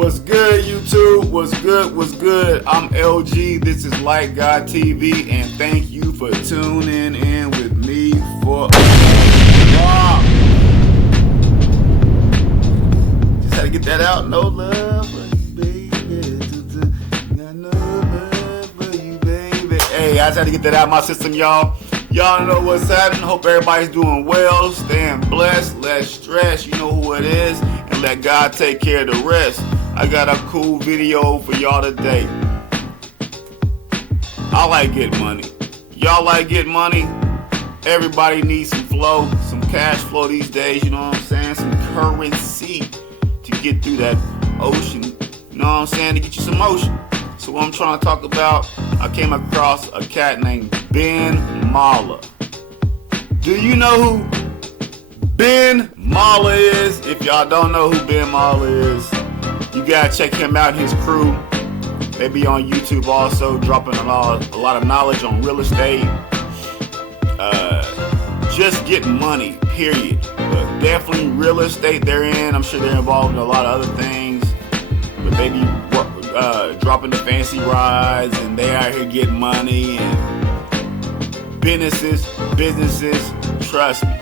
What's good, YouTube? What's good? What's good? I'm LG. This is Light God TV, and thank you for tuning in with me for wow. Just had to get that out. No love for you, baby. Got no love for you, baby. Hey, I just had to get that out of my system, y'all. Y'all know what's happening. Hope everybody's doing well, staying blessed, less stress. You know who it is, and let God take care of the rest. I got a cool video for y'all today. I like getting money. Y'all like getting money? Everybody needs some flow, some cash flow these days, you know what I'm saying? Some currency to get through that ocean, you know what I'm saying? To get you some motion. So what I'm trying to talk about, I came across a cat named Ben Mallah. Do you know who Ben Mallah is? If y'all don't know who Ben Mallah is, you gotta check him out and his crew. They be on YouTube also, dropping a lot of knowledge on real estate. Just getting money, period. But definitely real estate they're in. I'm sure they're involved in a lot of other things. But they be dropping the fancy rides, and they out here getting money and businesses. Trust me,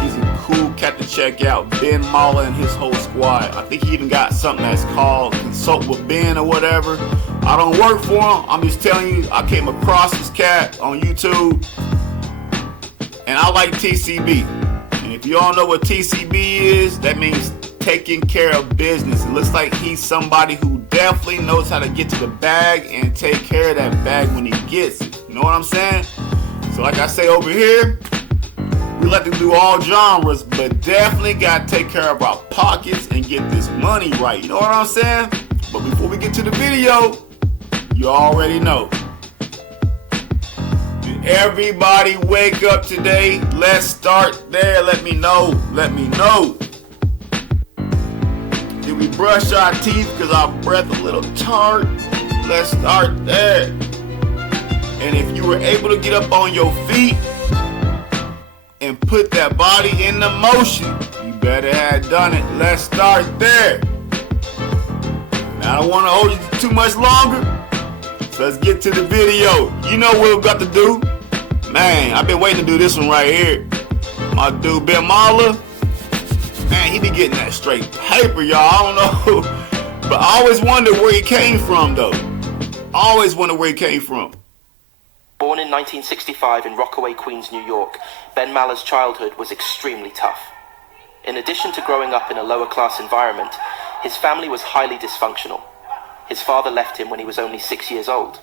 he's a cool cat to check out. Ben Mallah and his whole squad. I think he even got something that's called Consult with Ben or whatever. I don't work for him. I'm just telling you, I came across this cat on YouTube, and I like TCB. And if you all know what TCB is, that means taking care of business. It looks like he's somebody who definitely knows how to get to the bag and take care of that bag when he gets it. You know what I'm saying? So like I say over here, we let them do all genres, but definitely got to take care of our pockets and get this money right. You know what I'm saying? But before we get to the video, you already know. Did everybody wake up today? Let's start there. Let me know. Did we brush our teeth because our breath a little tart? Let's start there. And if you were able to get up on your feet and put that body in the motion, you better have done it. Let's start there. Now, I don't want to hold you too much longer, so let's get to the video. You know what we've got to do. Man, I've been waiting to do this one right here. My dude Ben Mallah, man, he be getting that straight paper, y'all. I don't know, but I always wondered where he came from, though. Born in 1965 in Rockaway, Queens, New York, Ben Mallah's childhood was extremely tough. In addition to growing up in a lower-class environment, his family was highly dysfunctional. His father left him when he was only 6 years old.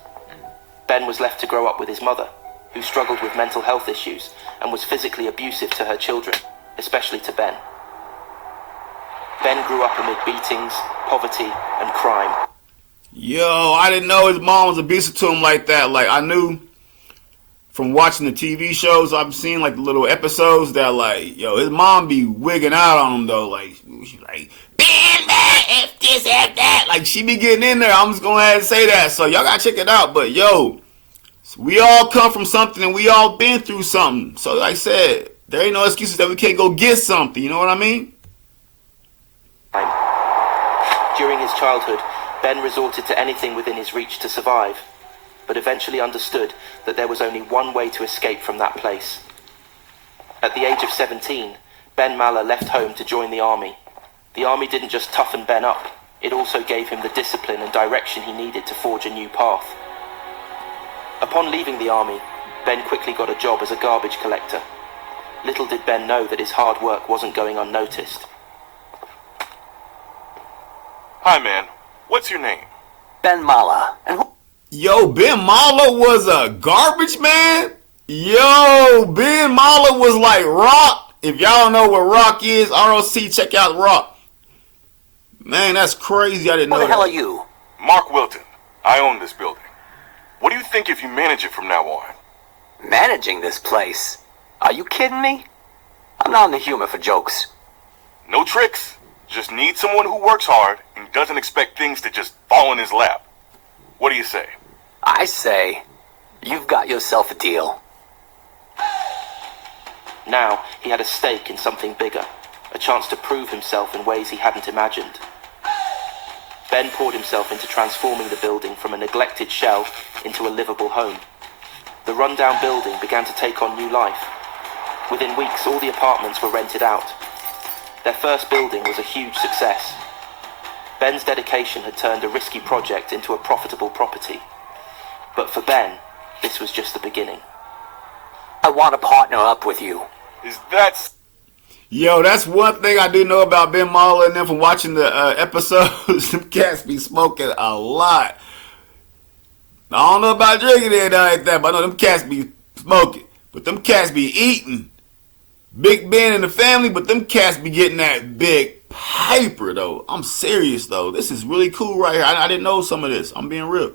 Ben was left to grow up with his mother, who struggled with mental health issues and was physically abusive to her children, especially to Ben. Ben grew up amid beatings, poverty, and crime. Yo, I didn't know his mom was abusive to him like that. Like, I knew from watching the TV shows, I've seen like the little episodes that like, yo, his mom be wigging out on him though. Like, she like, Ben, man, F this, F that. Like, she be getting in there. I'm just going to ahead and say that. So y'all got to check it out. But yo, we all come from something and we all been through something. So like I said, there ain't no excuses that we can't go get something. You know what I mean? During his childhood, Ben resorted to anything within his reach to survive, but eventually understood that there was only one way to escape from that place. At the age of 17, Ben Mallah left home to join the army. The army didn't just toughen Ben up, it also gave him the discipline and direction he needed to forge a new path. Upon leaving the army, Ben quickly got a job as a garbage collector. Little did Ben know that his hard work wasn't going unnoticed. Hi, man. What's your name? Ben Mallah. And yo, Ben Mallah was a garbage man? Yo, Ben Mallah was like Rock. If y'all don't know what Rock is, ROC, check out Rock. Man, that's crazy. I didn't know that. Who the hell are you? Mark Wilton. I own this building. What do you think if you manage it from now on? Managing this place? Are you kidding me? I'm not in the humor for jokes. No tricks. Just need someone who works hard and doesn't expect things to just fall in his lap. What do you say? I say, you've got yourself a deal. Now, he had a stake in something bigger, a chance to prove himself in ways he hadn't imagined. Ben poured himself into transforming the building from a neglected shell into a livable home. The rundown building began to take on new life. Within weeks, all the apartments were rented out. Their first building was a huge success. Ben's dedication had turned a risky project into a profitable property. But for Ben, this was just the beginning. I want to partner up with you. Is that... Yo, that's one thing I do know about Ben Mallah and them from watching the episodes. Them cats be smoking a lot. I don't know about drinking it like that, but I know them cats be smoking. But them cats be eating. Big Ben and the family, but them cats be getting that big paper, though. I'm serious, though. This is really cool right here. I didn't know some of this. I'm being real.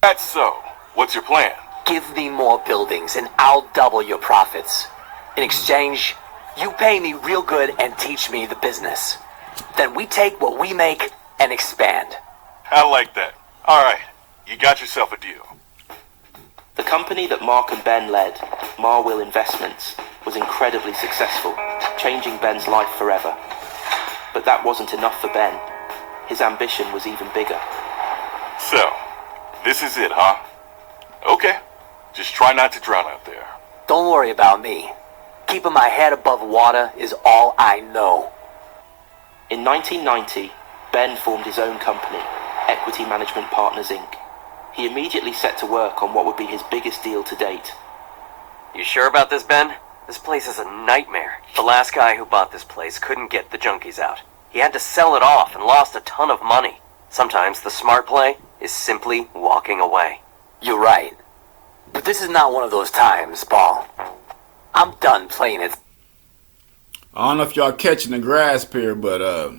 That's so. What's your plan? Give me more buildings and I'll double your profits. In exchange, you pay me real good and teach me the business. Then we take what we make and expand. I like that. All right, you got yourself a deal. The company that Mark and Ben led, Marwill Investments, was incredibly successful, changing Ben's life forever. But that wasn't enough for Ben. His ambition was even bigger. So, this is it, huh? Okay, just try not to drown out there. Don't worry about me. Keeping my head above water is all I know. In 1990, Ben formed his own company, Equity Management Partners Inc. He immediately set to work on what would be his biggest deal to date. You sure about this, Ben? This place is a nightmare. The last guy who bought this place couldn't get the junkies out. He had to sell it off and lost a ton of money. Sometimes the smart play is simply walking away. You're right. But this is not one of those times, Paul. I'm done playing it. I don't know if y'all catching the grasp here, but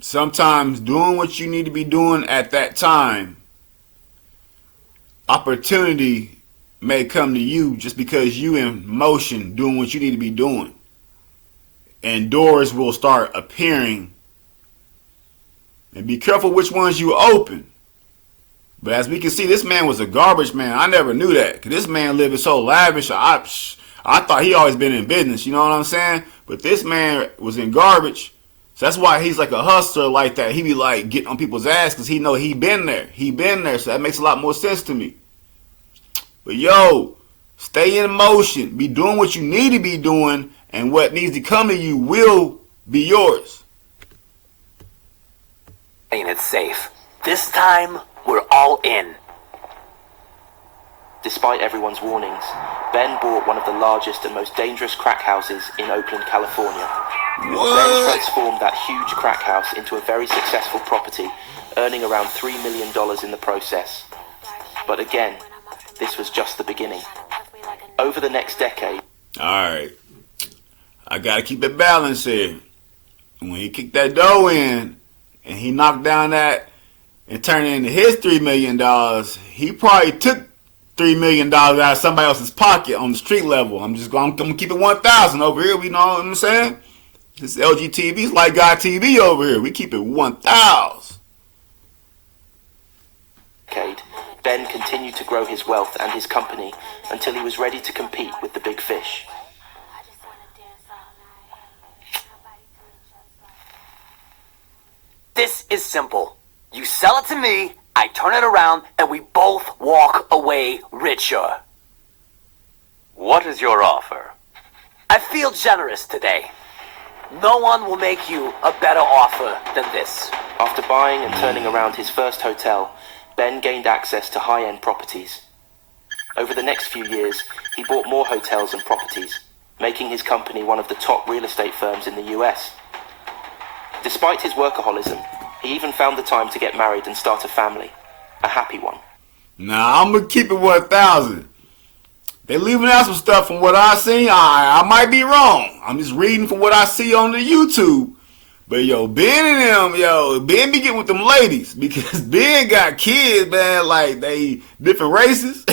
sometimes doing what you need to be doing at that time, opportunity may come to you just because you in motion doing what you need to be doing. And doors will start appearing. And be careful which ones you open. But as we can see, this man was a garbage man. I never knew that. Because this man living so lavish. I thought he always been in business. You know what I'm saying? But this man was in garbage. So that's why he's like a hustler like that. He be like getting on people's ass because he know he been there. He been there. So that makes a lot more sense to me. But yo, stay in motion. Be doing what you need to be doing. And what needs to come to you will be yours. Playing it safe. This time, we're all in. Despite everyone's warnings, Ben bought one of the largest and most dangerous crack houses in Oakland, California. What? Ben transformed that huge crack house into a very successful property, earning around $3 million in the process. But again, this was just the beginning. Over the next decade... Alright. I gotta keep it balanced here. When he kicked that dough in, and he knocked down that and turned it into his $3 million, he probably took $3 million out of somebody else's pocket on the street level. I'm gonna keep it 1,000 over here. We know what I'm saying? This LGTV is like God TV over here. We keep it 1,000. Ben continued to grow his wealth and his company until he was ready to compete with the big fish. This is simple. You sell it to me, I turn it around, and we both walk away richer. What is your offer? I feel generous today. No one will make you a better offer than this. After buying and turning around his first hotel, Ben gained access to high-end properties. Over the next few years, he bought more hotels and properties, making his company one of the top real estate firms in the US. Despite his workaholism, he even found the time to get married and start a family. A happy one. Nah, I'm gonna keep it 1,000. They leaving out some stuff from what I seen. I might be wrong. I'm just reading from what I see on the YouTube. But yo, Ben and them, Ben be getting with them ladies because Ben got kids, man, like they different races.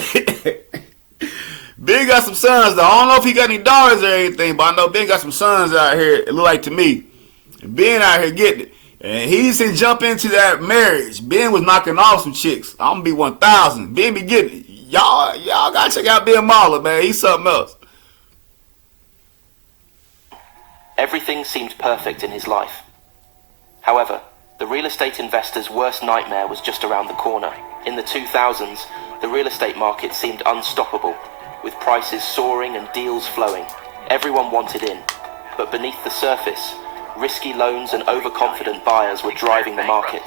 Ben got some sons though. I don't know if he got any daughters or anything, but I know Ben got some sons out here. It look like to me. And Ben out here getting it. And he didn't jump into that marriage. Ben was knocking off some chicks. I'm gonna be 1,000. Ben be getting it. Y'all gotta check out Ben Mallah, man. He's something else. Everything seemed perfect in his life. However, The real estate investor's worst nightmare was just around the corner. In the 2000s, the real estate market seemed unstoppable, with prices soaring and deals flowing. Everyone wanted in, but beneath the surface, risky loans and overconfident buyers were driving the market.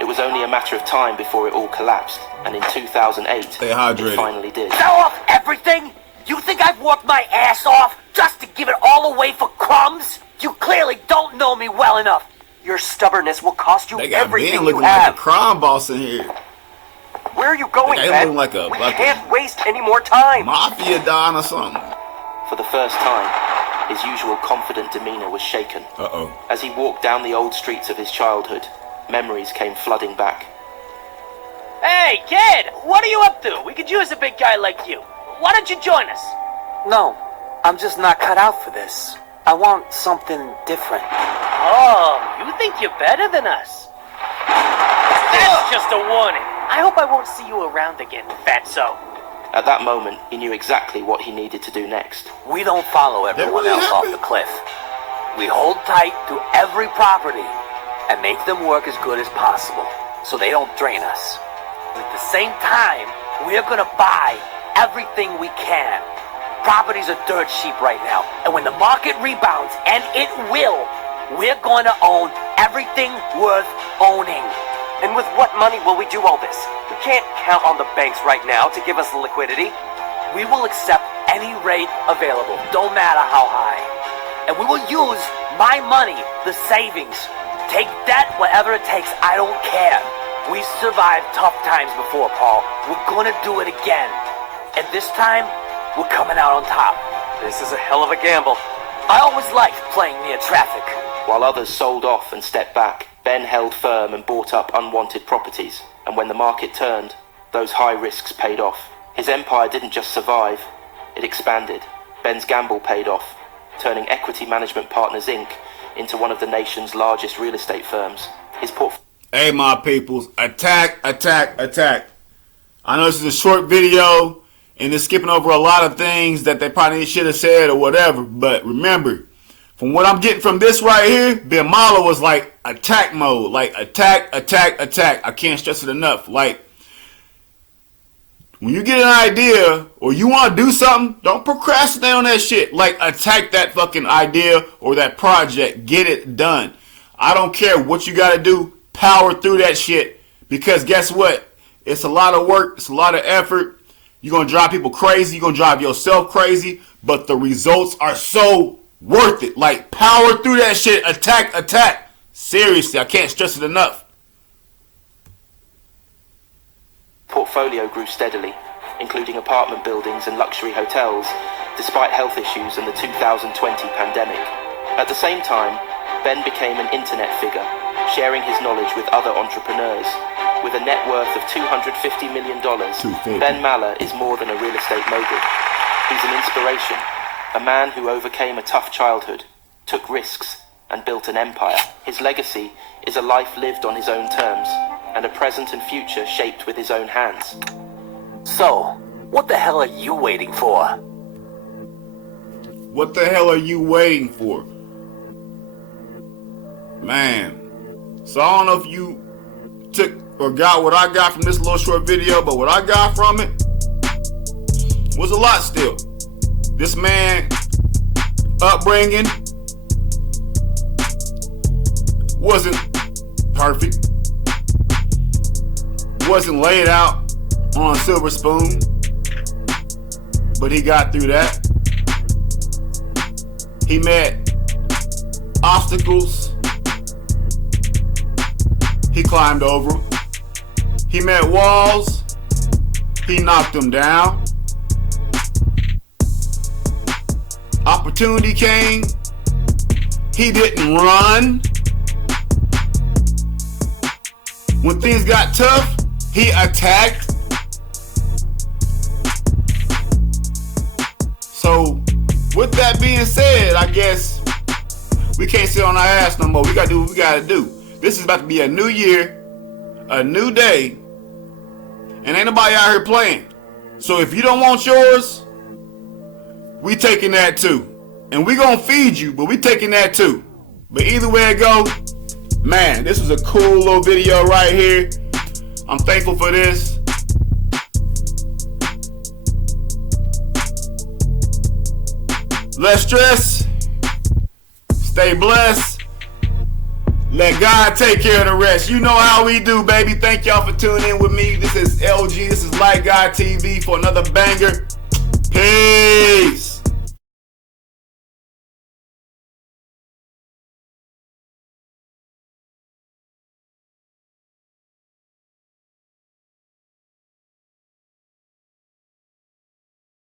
It was only a matter of time before it all collapsed, and in 2008, it finally did. Sell off everything? You think I've worked my ass off just to give it all away for crumbs? You clearly don't know me well enough. Your stubbornness will cost you They got everything Ben you looking have. like a crime boss in here. Where are you going, They Ben? looking We like a can't waste any more time. mafia don or something. For the first time, his usual confident demeanor was shaken. Uh-oh. As he walked down the old streets of his childhood, memories came flooding back. Hey, kid! What are you up to? We could use a big guy like you. Why don't you join us? No, I'm just not cut out for this. I want something different. Oh, you think you're better than us? That's just a warning. I hope I won't see you around again, fatso. At that moment, he knew exactly what he needed to do next. We don't follow everyone really else off happened? the cliff. We hold tight to every property and make them work as good as possible so they don't drain us. At the same time, we're gonna buy everything we can. Properties are dirt cheap right now, and when the market rebounds, and it will, we're going to own everything worth owning. And with what money will we do all this? We can't count on the banks right now to give us the liquidity. We will accept any rate available, don't matter how high. And we will use my money, the savings. Take debt, whatever it takes, I don't care. We survived tough times before, Paul. We're gonna do it again. And this time, we're coming out on top. This is a hell of a gamble. I always liked playing near traffic. While others sold off and stepped back, Ben held firm and bought up unwanted properties. And when the market turned, those high risks paid off. His empire didn't just survive, it expanded. Ben's gamble paid off, turning Equity Management Partners Inc. into one of the nation's largest real estate firms. His portfolio... Hey, my peoples, attack, attack, attack. I know this is a short video, and it's skipping over a lot of things that they probably should have said or whatever, but remember, from what I'm getting from this right here, Ben Mallah was like attack mode, like attack, attack, attack. I can't stress it enough. Like, when you get an idea or you want to do something, don't procrastinate on that shit. Like, attack that fucking idea or that project. Get it done. I don't care what you got to do. Power through that shit. Because guess what? It's a lot of work. It's a lot of effort. You're going to drive people crazy. You're going to drive yourself crazy. But the results are so worth it. Like, power through that shit. Attack, attack. Seriously, I can't stress it enough. Portfolio grew steadily, including apartment buildings and luxury hotels, despite health issues and the 2020 pandemic. At the same time, Ben became an internet figure, sharing his knowledge with other entrepreneurs. With a net worth of $250 million, Ben Mallah is more than a real estate mogul. He's an inspiration, a man who overcame a tough childhood, took risks, and built an empire. His legacy is a life lived on his own terms, and a present and future shaped with his own hands. So, what the hell are you waiting for? What the hell are you waiting for? Man. So I don't know if you took or got what I got from this little short video, but what I got from it was a lot still. This man upbringing wasn't perfect. Wasn't laid out on a silver spoon, but he got through that. He met obstacles. He climbed over them. He met walls. He knocked them down. Opportunity came. He didn't run. When things got tough, he attacked. So, with that being said, I guess we can't sit on our ass no more. We gotta do what we gotta do. This is about to be a new year, a new day, and ain't nobody out here playing. So if you don't want yours, we taking that too. And we gonna feed you, but we taking that too. But either way it go, Man, this was a cool little video right here. I'm thankful for this. Less stress. Stay blessed. Let God take care of the rest. You know how we do, baby. Thank y'all for tuning in with me. This is LG. This is L.Y.T.E TV for another banger. Peace.